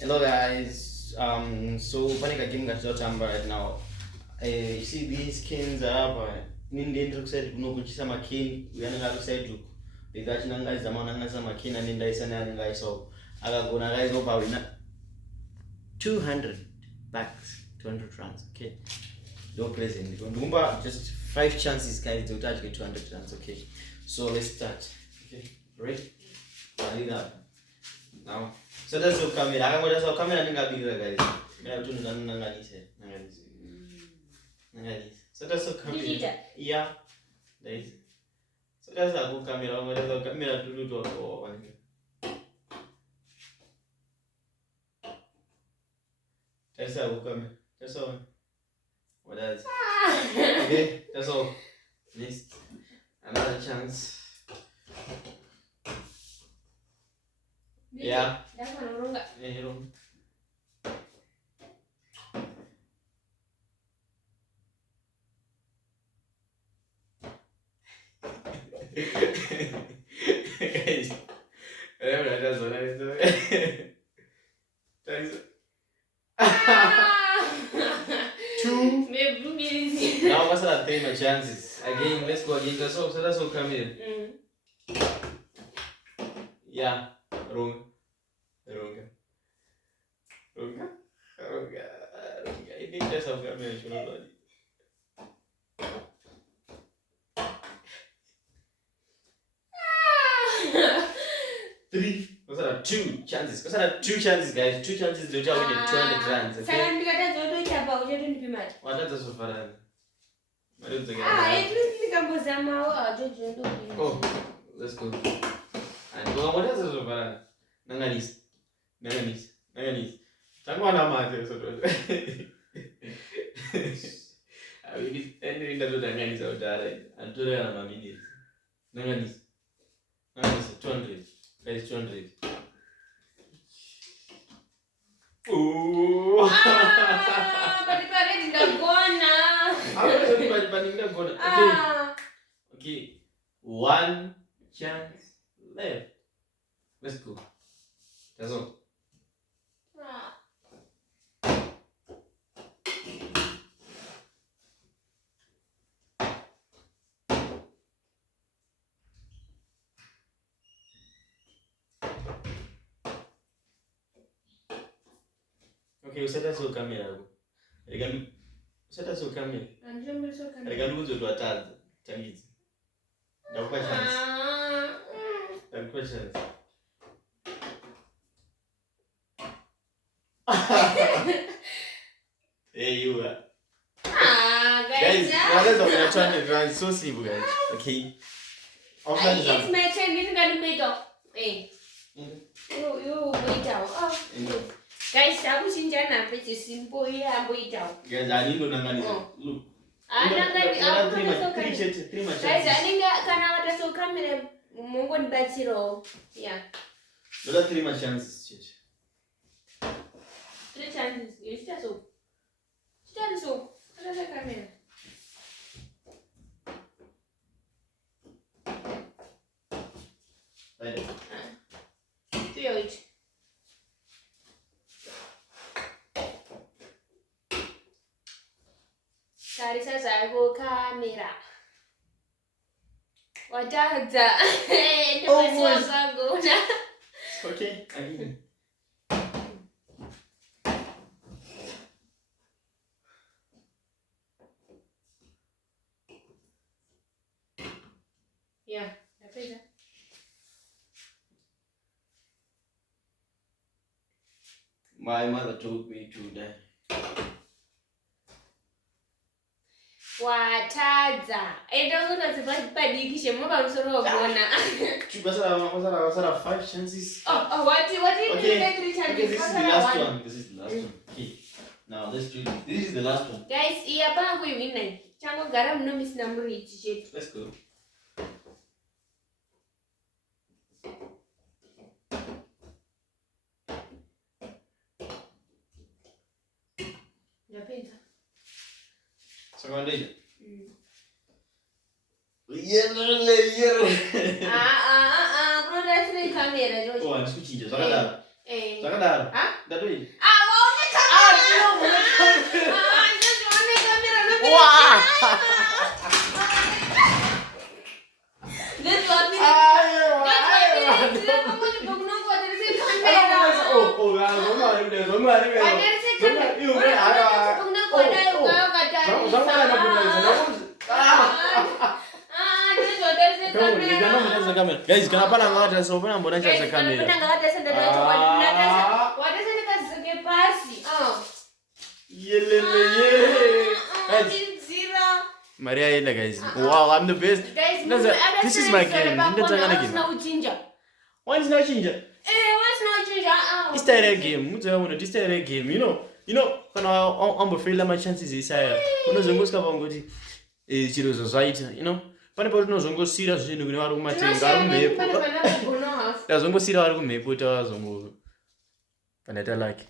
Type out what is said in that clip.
Hello guys. So panic game gachotamba right now. You see these skins are up. Ninde ndokusati kunokuchisa makini uyananga kusaidu. Because nanga izamana nanga makina ninda isana nanga iso. Akagona guys over wina 200 bucks, 200 rands. Okay. Don't crazy. Ndumba just 5 chances guys to touch get 200 rands. Okay. So let's start. Okay. Ready? Ready up. Now. So that's your camera. Akangoja so camera ndingabikira guys. Mina kuti nanganise. So that's your camera. Yeah. Guys. So that's a good camera. Akangoja so camera to one. That's a good camera. That's all. What else? Okay, that's all. Next. Another chance. Yeah. That's one Unga. Yeah, wrong. Guys, whatever that's what I do. Thanks. Two. Now what's that thing? My chances. Again, let's go again. So that's all come here. Yeah. Wrong. I think that's how come here. You know. Three. What's that? Two chances. What's that? Two chances, guys. Two chances to win 200 rands. Okay. What that's so far. Oh, let's go. And go. What that's so far. Nanganis. Tangwana mate so. I will be ending the nanganis out there. And to the other minutes. Nanganis 200. Guys, 200. Ooh. But if I didn't go now. Okay. One chance left. Let's go. That's all. Okay, useta so camera. Useta so camera. Regalu zo twataza. Tangizi. Ndakupa chance. Ndakupa chance. Hey, you are. Guys, what is on the channel? It's so simple, guys. Okay. It's my turn. You got to make up. Hey. You wait out. Oh. Guys, aku sinjana peci simple ya wait out. Guys, I need to nanganiza. Look. Guys, aninga kana wata so kamera mungu nibatsiro. Yeah. Those are 3 more chances, church. 3 chances. Yes, that's so. That's so. That's a camera. Right. 3 Kari sasa go camera. Wataza. Okay. Again. Yeah, napenda. My mother told me to die. Wataza. Enda unazibadikishe mba usoro gona. What's 5 chances? Oh, what you Okay. 3 chances? Okay, this is the last one. Okay. Now let's do this. This is the last one. Guys, iya pa kuiwina. Chango gara mno misina muri chetu. Let's go. Napenda. So what is it? Bro, that's the camera, George. Oh, I'm switching. Zakadaro. Zakadaro. Huh? Ndatoi. Guys, kenapa nggak ada sofa yang boleh saya kamera? Maria Ella, guys. Wow, I'm the best. Guys, this is my game. Why is no ginger? It's direct game. It's direct game. You know, when I'm fail my chances is higher. When I was going to chiro society, you know. Pane pakuti unozongosira zvinhu kune vari kumatenga ari kumhepo. Ndazongosira vari kumhepo tavazongo panaita lake.